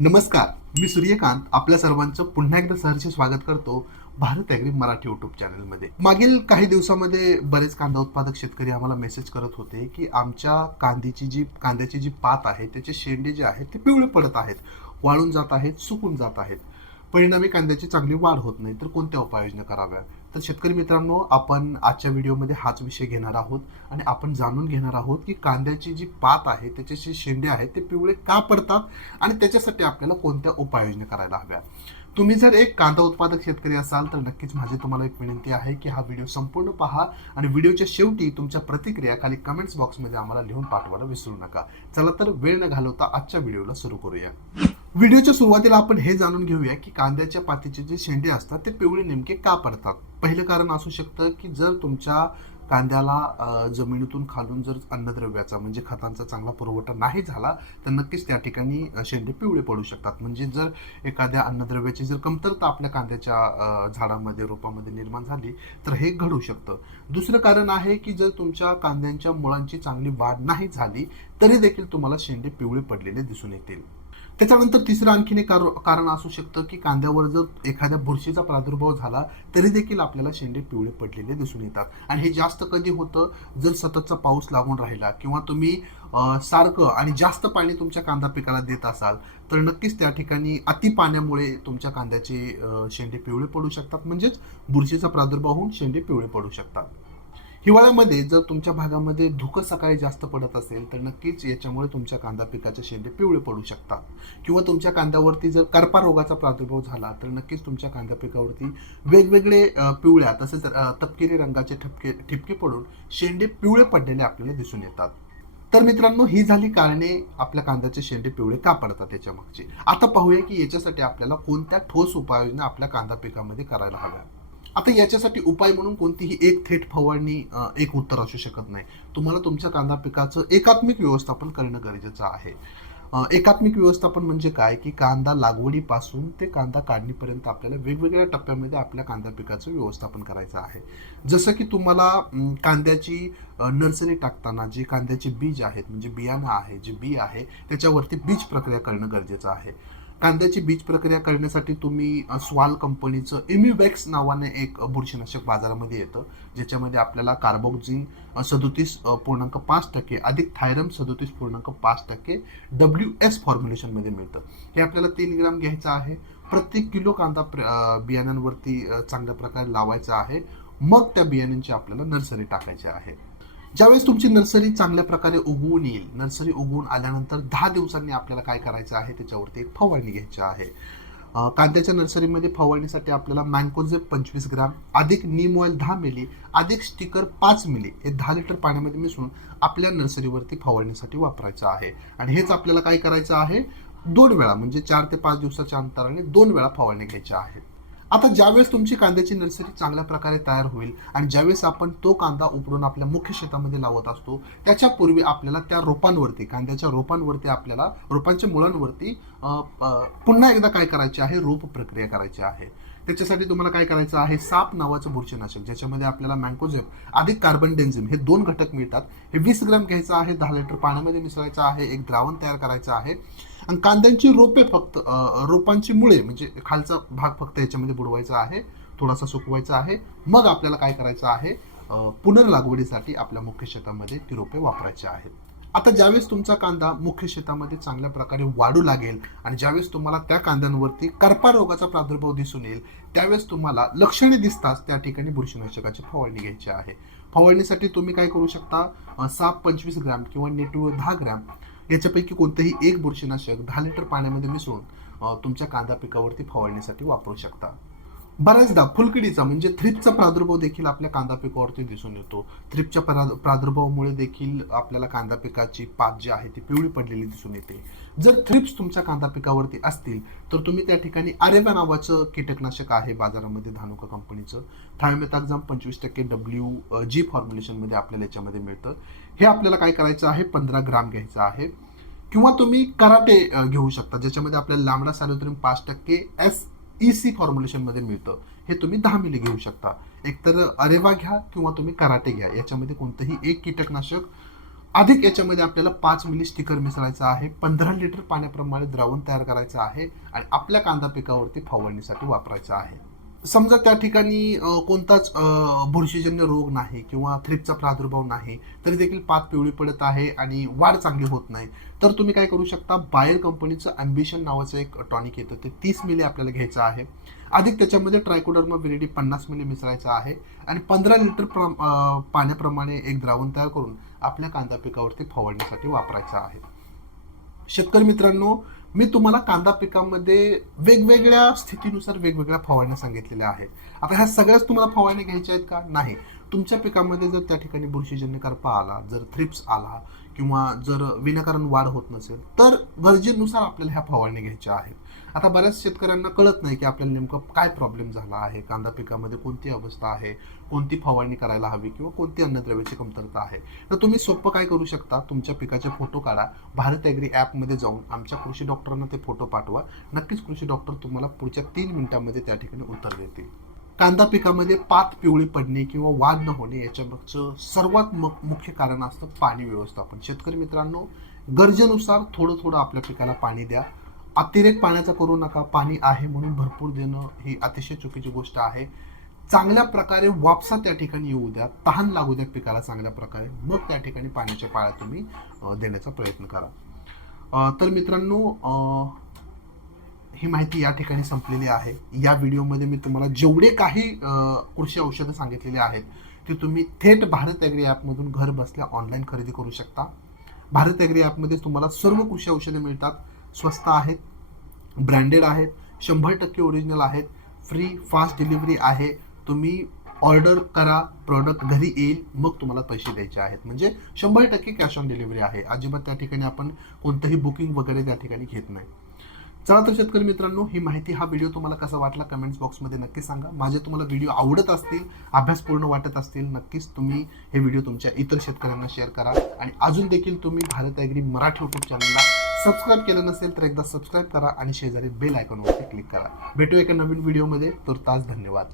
नमस्कार मी सूर्यकांत. आपल्या सर्वांचं पुन्हा एकदा सहर्ष स्वागत करतो भारत ॲग्री मराठी यूट्यूब चॅनलमध्ये. मागील काही दिवसामध्ये बरेच कांदा उत्पादक शेतकरी आम्हाला मेसेज करत होते की आमच्या कांद्याची जी कांद्याची जी पात आहे त्याचे शेंडे जे आहेत ते पिवळे पडत आहेत वाळून जात आहेत सुकून जात आहेत. परिणामी कांद्याची चांगली वाढ होत नाही तर कोणत्या उपाययोजना कराव्या तर शेतकरी मित्रांनो आपण आजच्या व्हिडिओमध्ये हाच विषय घेणार आहोत आणि आपण जाणून घेणार आहोत की कांद्याची जी पात आहे त्याचे जे शेंडे आहेत ते पिवळे का पडतात आणि त्याच्यासाठी आपल्याला कोणत्या उपाययोजना करायला हव्या? तुम्ही जर एक कांदा उत्पादक शेतकरी असाल तर नक्कीच माझी तुम्हाला एक विनंती आहे की हा व्हिडिओ संपूर्ण पहा आणि व्हिडिओच्या शेवटी तुमच्या प्रतिक्रिया खाली कमेंट्स बॉक्समध्ये आम्हाला लिहून पाठवायला विसरू नका. चला तर वेळ न घालवता आजच्या व्हिडिओला सुरू करूया. व्हिडिओच्या सुरुवातीला आपण हे जाणून घेऊया की कांद्याच्या पातीचे जे शेंडे असतात ते पिवळे नेमके का पडतात? पहिलं कारण असू शकतं की जर तुमच्या कांद्याला जमिनीतून खालून जर अन्नद्रव्याचा म्हणजे खतांचा चांगला पुरवठा नाही झाला तर नक्कीच त्या ठिकाणी शेंडे पिवळे पडू शकतात. म्हणजे जर एखाद्या अन्नद्रव्याची जर कमतरता आपल्या कांद्याच्या झाडामध्ये रोपामध्ये निर्माण झाली तर हे घडू शकतं. दुसरं कारण आहे की जर तुमच्या कांद्यांच्या मुळांची चांगली वाढ नाही झाली तरी देखील तुम्हाला शेंडे पिवळे पडलेले दिसून येतील. त्याच्यानंतर तिसरं आणखीन एक कार- कारण असू शकतं की कांद्यावर जर एखाद्या बुरशीचा प्रादुर्भाव झाला तरी देखील आपल्याला शेंडे पिवळे पडलेले दिसून येतात. आणि हे जास्त कधी होतं? जर सततचा पाऊस लागून राहिला किंवा तुम्ही सारखं आणि जास्त पाणी तुमच्या कांदा पिकाला देत असाल तर नक्कीच त्या ठिकाणी अति पाण्यामुळे तुमच्या कांद्याचे शेंडे पिवळे पडू शकतात. म्हणजेच बुरशीचा प्रादुर्भाव होऊन शेंडे पिवळे पडू शकतात. हिवाळ्यामध्ये जर तुमच्या भागामध्ये धुकं सकाळी जास्त पडत असेल तर नक्कीच याच्यामुळे तुमच्या कांदा पिकाचे शेंडे पिवळे पडू शकतात. किंवा तुमच्या कांद्यावरती जर करपा रोगाचा प्रादुर्भाव झाला तर नक्कीच तुमच्या कांदा पिकावरती वेगवेगळे पिवळ्या तसेच तपकिरी रंगाचे ठपके ठिपके पडून शेंडे पिवळे पडलेले आपल्याला दिसून येतात. तर मित्रांनो ही झाली कारणे. आपल्या कांद्याचे शेंडे पिवळे का पडतात त्याच्या आता पाहूया की याच्यासाठी आपल्याला कोणत्या ठोस उपाययोजना आपल्या कांदा पिकामध्ये करायला हव्या आता याच्यासाठी उपाय म्हणून कोणतीही एक थेट फवारणी एक उत्तर असू शकत नाही. तुम्हाला तुमच्या कांदा पिकाचं एकात्मिक व्यवस्थापन करणं गरजेचं आहे. एकात्मिक व्यवस्थापन म्हणजे काय? की कांदा लागवडीपासून ते कांदा काढणीपर्यंत आपल्याला वेगवेगळ्या टप्प्यामध्ये आपल्या कांदा पिकाचं व्यवस्थापन करायचं आहे. जसं की तुम्हाला कांद्याची नर्सरी टाकताना जे कांद्याचे बीज आहेत म्हणजे बियाणं आहे जे बी आहे त्याच्यावरती बीज प्रक्रिया करणं गरजेचं आहे. कांद्याची बीज प्रक्रिया करण्यासाठी तुम्ही स्वाल कंपनीचं इम्युबॅक्स नावाने एक बुरशीनाशक बाजारामध्ये येतं ज्याच्यामध्ये आपल्याला कार्बोक्झिन सदोतीस पूर्णांक पाच टक्के अधिक थायरम सदोतीस पूर्णांक पाच टक्के डब्ल्यू एस फॉर्म्युलेशनमध्ये मिळतं. हे आपल्याला तीन ग्राम घ्यायचं आहे. प्रत्येक किलो कांदा प्र- बियाण्यांवरती चांगल्या प्रकारे लावायचा आहे. मग त्या बियाण्यांची आपल्याला नर्सरी टाकायची आहे. ज्यावेळेस तुमची नर्सरी चांगल्या प्रकारे उगवून येईल नर्सरी उगवून आल्यानंतर दहा दिवसांनी आपल्याला काय करायचं आहे त्याच्यावरती एक फवारणी घ्यायची आहे. कांद्याच्या नर्सरीमध्ये फवारणीसाठी आपल्याला मँकोझेप पंचवीस ग्राम अधिक नीम ऑइल दहा मिली अधिक स्टिकर पाच मिली हे दहा लिटर पाण्यामध्ये मिसळून आपल्या नर्सरीवरती फवारणीसाठी वापरायचं आहे. आणि हेच आपल्याला काय करायचं आहे? दोन वेळा म्हणजे चार ते पाच दिवसाच्या अंतराने दोन वेळा फवारणी घ्यायच्या आहेत आता ज्यावेळेस तुमची कांद्याची नर्सरी चांगल्या प्रकारे तयार होईल आणि ज्यावेळेस आपण तो कांदा उपडून आपल्या मुख्य शेतामध्ये लावत असतो त्याच्यापूर्वी आपल्याला त्या रोपांवरती कांद्याच्या रोपांवरती आपल्याला रोपांच्या मुळांवरती पुन्हा एकदा काय करायचे आहे? रोप प्रक्रिया करायची आहे. त्याच्यासाठी तुम्हाला काय करायचं आहे? साप नावाचं बुरशीनाशक ज्याच्यामध्ये आपल्याला मँकोझेप अधिक कार्बन डेन्झिम हे दोन घटक मिळतात. हे वीस ग्रॅम घ्यायचं आहे दहा लिटर पाण्यामध्ये मिसळायचं आहे एक द्रावण तयार करायचं आहे. आणि कांद्यांची रोपे फक्त रोपांची मुळे म्हणजे खालचा भाग फक्त याच्यामध्ये बुडवायचा आहे थोडासा सुकवायचा आहे. मग आपल्याला काय करायचं आहे? पुनर्लागवडीसाठी आपल्या मुख्य शेतामध्ये ती रोपे वापरायची आहेत. आता ज्यावेळेस तुमचा कांदा मुख्य शेतामध्ये चांगल्या प्रकारे वाढू लागेल आणि ज्यावेळेस तुम्हाला त्या कांद्यांवरती करपा रोगाचा प्रादुर्भाव दिसून येईल त्यावेळेस तुम्हाला लक्षणे दिसताच त्या ठिकाणी बुरशीनाशकाची फवारणी घ्यायची आहे. फवारणीसाठी तुम्ही काय करू शकता? साप पंचवीस ग्रॅम किंवा नेटवर दहा ग्रॅम याच्यापैकी कोणतंही एक बुरशीनाशक दहा लिटर पाण्यामध्ये मिसळून तुमच्या कांदा पिकावरती फवारणीसाठी वापरू शकता. बऱ्याचदा फुलकिडीचा म्हणजे थ्रिपचा प्रादुर्भाव देखील आपल्या कांदा पिकावरती दिसून येतो. थ्रिपच्या प्रा- प्रादुर्भावामुळे देखील आपल्याला कांदा पिकाची पात जी आहे ती पिवळी पडलेली दिसून येते. जर थ्रिप्स तुमच्या कांदा पिकावरती असतील तर तुम्ही त्या ठिकाणी आरेवा नावाचं कीटकनाशक आहे बाजारामध्ये धानुका कंपनीचं. थायोमेथाक्झाम पंचवीस टक्के डब्ल्यू जी फॉर्म्युलेशनमध्ये आपल्याला याच्यामध्ये मिळतं. हे आपल्याला काय करायचं आहे? पंधरा ग्राम घ्यायचं आहे. किंवा तुम्ही कराटे घेऊ शकता ज्याच्यामध्ये आपल्याला लांबडा सॅलोथ्रिन पाच टक्के एस ई सी फॉर्म्युलेशनमध्ये मिळतं. हे तुम्ही दहा मिली घेऊ शकता. एकतर अरेवा घ्या किंवा तुम्ही कराटे घ्या. याच्यामध्ये कोणतंही एक कीटकनाशक. अधिक याच्यामध्ये आपल्याला पाच मिली स्टिकर मिसळायचं आहे. पंधरा लिटर पाण्याप्रमाणे द्रावण तयार करायचं आहे. आणि आपल्या कांदा पिकावरती फवारणीसाठी वापरायचं आहे. समजा त्या ठिकाणी कोणताच बुरशीजन्य रोग नाही किंवा थ्रिपचा प्रादुर्भाव नाही तरी देखील पात पिवळी पडत आहे आणि वाढ चांगली होत नाही. तर तुम्ही काय करू शकता बायर कंपनीचं अम्बिशन नावाचं एक टॉनिक येतं ते तीस मिली आपल्याला घ्यायचं आहे. अधिक त्याच्यामध्ये ट्रायकोडर्मा विरिडी पन्नास मिली मिसळायचं आहे आणि पंधरा लिटर प्र पाण्याप्रमाणे एक द्रावण तयार करून आपल्या कांदा पिकावरती फवारण्यासाठी वापरायचं आहे. शेतकरी मित्रांनो मी तुम्हाला कांदा पिकामध्ये वेगवेगळ्या स्थितीनुसार वेगवेगळ्या फवारण्या सांगितलेल्या आहेत. आता ह्या सगळ्याच तुम्हाला फवारण्या घ्यायच्या आहेत का? नाही. तुमच्या पिकामध्ये जर त्या ठिकाणी बुरशीजन्य करपा आला जर थ्रिप्स आला किंवा जर विनाकारण वाढ होत नसेल तर गरजेनुसार आपल्याला ह्या फवारण्या घ्यायच्या आहेत. आता बऱ्याच शेतकऱ्यांना कळत नाही की आपल्याला नेमकं काय प्रॉब्लेम झाला आहे कांदा पिकामध्ये कोणती अवस्था आहे कोणती फवारणी करायला हवी किंवा कोणती अन्नद्रव्याची कमतरता आहे. तर तुम्ही सोपं काय करू शकता? तुमच्या पिकाचे फोटो काढा. भारत ॲग्री ॲपमध्ये जाऊन आमच्या कृषी डॉक्टरांना ते फोटो पाठवा. नक्कीच कृषी डॉक्टर तुम्हाला पुढच्या तीन मिनिटांमध्ये त्या ठिकाणी उत्तर देतील. कांदा पिकामध्ये पात पिवळी पडणे किंवा वाढ न होणे याच्यामागचं सर्वात म मुख्य कारण असतं पाणी व्यवस्थापन. शेतकरी मित्रांनो गरजेनुसार थोडं थोडं आपल्या पिकाला पाणी द्या. अतिरेक पाण्याचा करू नका पाणी आहे म्हणून भरपूर देणं ही अतिशय चुकीची गोष्ट आहे. चांगल्या प्रकारे वापसा त्या ठिकाणी येऊ द्या तहान लागू द्या पिकाला चांगल्या प्रकारे मग त्या ठिकाणी पाण्याच्या पाळ्या तुम्ही देण्याचा प्रयत्न करा. तर मित्रांनो ही माहिती या ठिकाणी संपलेली आहे. या व्हिडिओमध्ये मी तुम्हाला जेवढे काही कृषी औषधं सांगितलेली आहेत ते तुम्ही थेट भारत ॲग्री ॲपमधून घर बसल्या ऑनलाईन खरेदी करू शकता. भारत ॲग्री ॲपमध्ये तुम्हाला सर्व कृषी औषधे मिळतात. स्वस्त आहेत ब्रँडेड आहेत शंभर टक्के ओरिजिनल आहेत फ्री फास्ट डिलिव्हरी आहे. तुम्ही ऑर्डर करा प्रॉडक्ट घरी येईल मग तुम्हाला पैसे द्यायचे आहेत. म्हणजे शंभर टक्के कॅश ऑन डिलिव्हरी आहे. अजिबात त्या ठिकाणी आपण कोणतंही बुकिंग वगैरे त्या ठिकाणी घेत नाही. चला तर शेतकरी मित्रांनो ही माहिती हा व्हिडिओ तुम्हाला कसा वाटला कमेंट्स बॉक्समध्ये नक्की सांगा. माझे तुम्हाला व्हिडिओ आवडत असतील अभ्यासपूर्ण वाटत असतील नक्कीच तुम्ही हे व्हिडिओ तुमच्या इतर शेतकऱ्यांना शेअर करा. आणि अजून देखील तुम्ही भारत ॲग्री मराठी यूट्यूब चॅनलला सबस्क्राईब केलं नसेल तर एकदा सबस्क्राईब करा आणि शेजारी बेल आयकॉनवरती क्लिक करा. भेटू एका नवीन व्हिडिओमध्ये तुर्तास धन्यवाद.